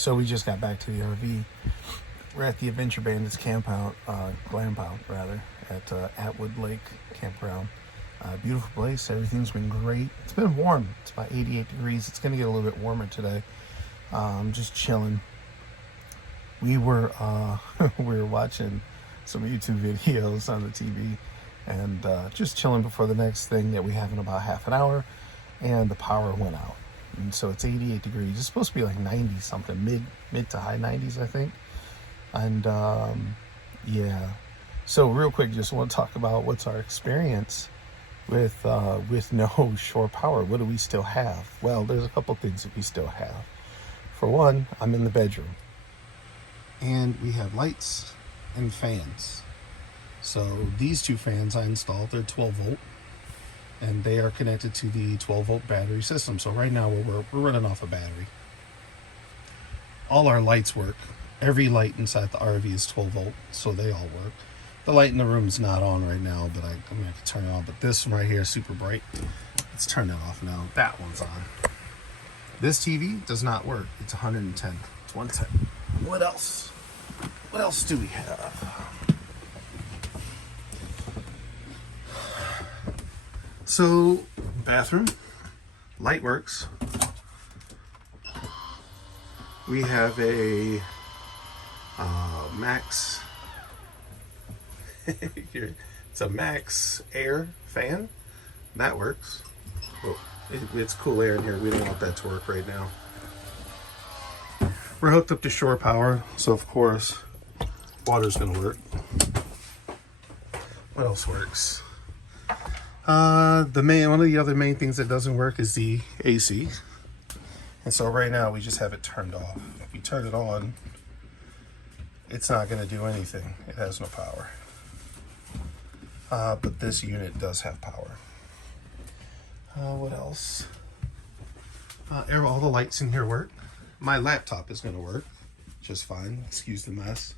So we just got back to the RV. We're at the Adventure Bandits campout, glampout rather, at Atwood Lake Campground. Beautiful place. Everything's been great. It's been warm. It's about 88 degrees. It's going to get a little bit warmer today. Just chilling. We were we were watching some YouTube videos on the TV and just chilling before the next thing that we have in about half an hour, and the power went out. And so it's 88 degrees. It's supposed to be like 90 something, mid to high 90s, I think. And yeah. So real quick, just want to talk about what's our experience with no shore power. What do we still have? Well, there's a couple things that we still have. For one, I'm in the bedroom, and we have lights and fans. So these two fans I installed, they're 12 volt, and they are connected to the 12 volt battery system. So right now we're running off a battery. All our lights work. Every light inside the RV is 12 volt, so they all work. The light in the room is not on right now, but I'm going to turn it on. But this one right here is super bright. Let's turn that off now. That one's on. This TV does not work. It's 110. It's 110. What else? What else do we have? So, bathroom, light works. We have a Max, it's a Max Air fan. That works. Well, it's cool air in here. We don't want that to work right now. We're hooked up to shore power, so of course, water's gonna work. What else works? One of the other main things that doesn't work is the AC. And so right now we just have it turned off. If you turn it on, it's not going to do anything. It has no power. But this unit does have power. What else? All the lights in here work. My laptop is going to work just fine. Excuse the mess.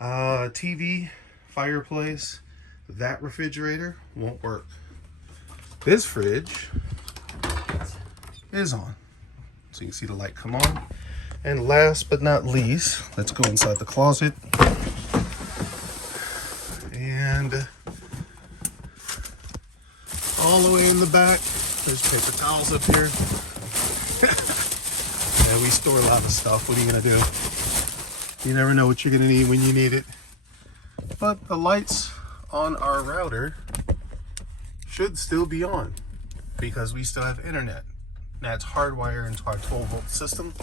TV, fireplace, that refrigerator won't work. This fridge is on. So you can see the light come on. And last but not least, let's go inside the closet. And all the way in the back, there's paper towels up here. And we store a lot of stuff. What are you gonna do? You never know what you're gonna need when you need it. But the lights on our router should still be on because we still have internet. That's hardwired into our 12 volt system.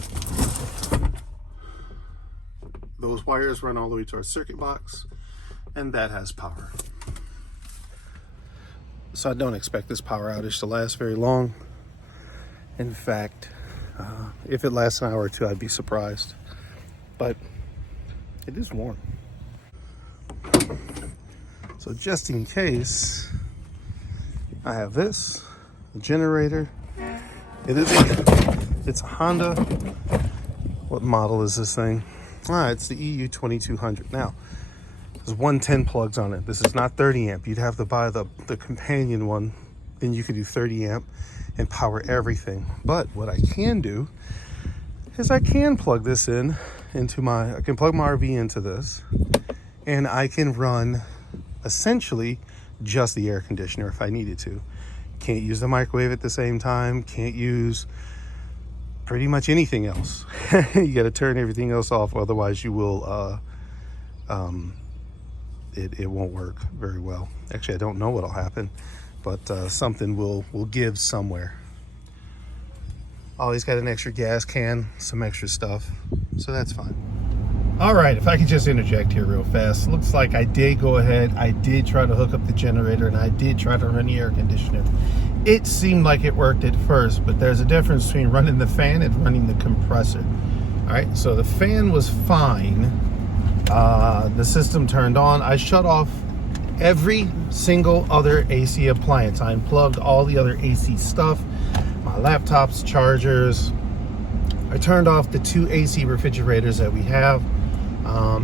Those wires run all the way to our circuit box, and that has power. So I don't expect this power outage to last very long. In fact, if it lasts an hour or two, I'd be surprised. But it is warm. So just in case, I have this, the generator. It's a Honda. What model is this thing? It's the EU2200. Now, there's 110 plugs on it. This is not 30 amp. You'd have to buy the companion one. Then you could do 30 amp and power everything. But what I can do is I can plug this I can plug my RV into this, and I can run essentially just the air conditioner if I needed to. Can't use the microwave at the same time. Can't use pretty much anything else. You got to turn everything else off, otherwise you will it won't work very well. Actually, I don't know what'll happen, but something will give somewhere. Always got an extra gas can, some extra stuff, so that's fine. All right, if I could just interject here real fast. Looks like I did go ahead. I did try to hook up the generator, and I did try to run the air conditioner. It seemed like it worked at first, but there's a difference between running the fan and running the compressor. All right, so the fan was fine. The system turned on. I shut off every single other AC appliance. I unplugged all the other AC stuff, my laptops, chargers. I turned off the 2 AC refrigerators that we have.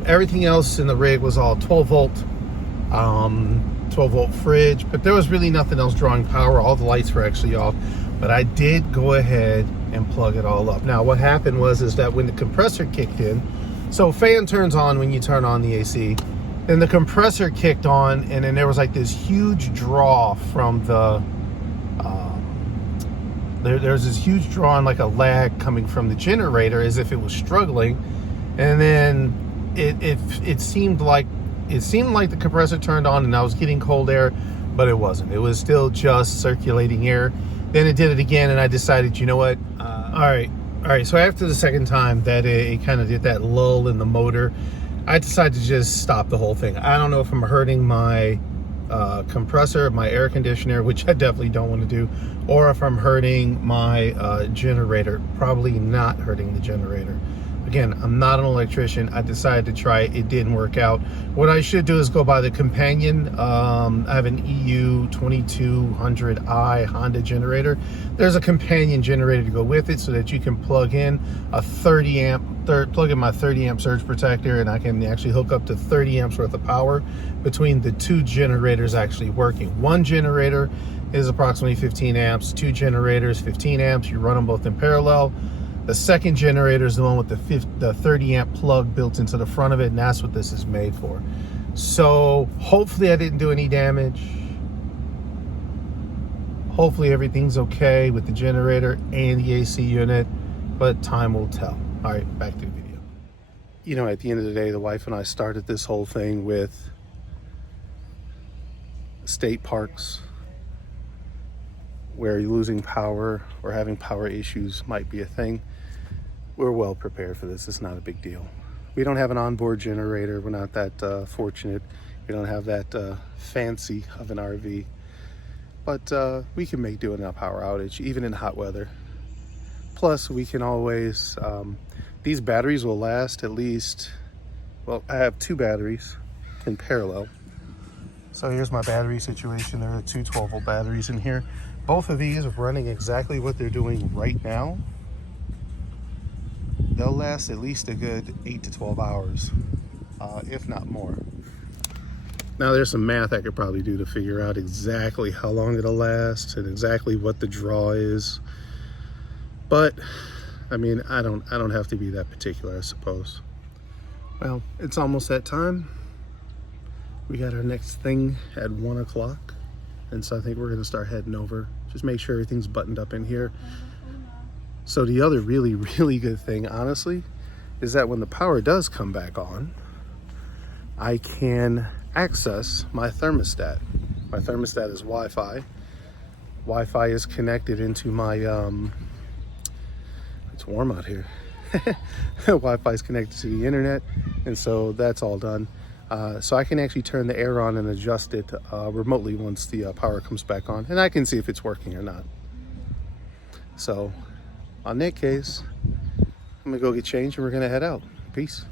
Everything else in the rig was all 12 volt 12 volt fridge, but there was really nothing else drawing power. All the lights were actually off. But I did go ahead and plug it all up. Now what happened is that when the compressor kicked in, so fan turns on when you turn on the AC, then the compressor kicked on, and then there was like this huge draw from the there's this huge draw and like a lag coming from the generator as if it was struggling. And then it seemed like the compressor turned on and I was getting cold air, but it wasn't. It was still just circulating air. Then it did it again, and I decided, you know what? All right. So after the second time that it kind of did that lull in the motor, I decided to just stop the whole thing. I don't know if I'm hurting my compressor, my air conditioner, which I definitely don't want to do, or if I'm hurting my generator. Probably not hurting the generator. Again, I'm not an electrician. I decided to try it. It didn't work out. What I should do is go buy the companion. I have an EU2200i Honda generator. There's a companion generator to go with it so that you can plug in a 30 amp, plug in my 30 amp surge protector, and I can actually hook up to 30 amps worth of power between the two generators actually working. One generator is approximately 15 amps, two generators, 15 amps. You run them both in parallel. The second generator is the one with the 30 amp plug built into the front of it, and that's what this is made for. So hopefully I didn't do any damage. Hopefully everything's okay with the generator and the AC unit, but time will tell. All right, back to the video. You know, at the end of the day, the wife and I started this whole thing with state parks, where losing power or having power issues might be a thing. We're well prepared for this. It's not a big deal. We don't have an onboard generator. We're not that fortunate. We don't have that fancy of an RV. But we can make do in a power outage, even in hot weather. Plus, we can always, these batteries will last at least, well, I have two batteries in parallel. So here's my battery situation. There are two 12-volt batteries in here. Both of these are running exactly what they're doing right now. They'll last at least a good 8 to 12 hours, if not more. Now there's some math I could probably do to figure out exactly how long it'll last and exactly what the draw is. But I mean, I don't have to be that particular, I suppose. Well, it's almost that time. We got our next thing at 1 o'clock. And so I think we're gonna start heading over. Just make sure everything's buttoned up in here. So the other really, really good thing, honestly, is that when the power does come back on, I can access my thermostat. My thermostat is Wi-Fi. Wi-Fi is connected into my, it's warm out here. Wi-Fi is connected to the internet, and so that's all done. So I can actually turn the air on and adjust it remotely once the power comes back on, and I can see if it's working or not. So on that case, I'm gonna go get changed and we're gonna head out. Peace.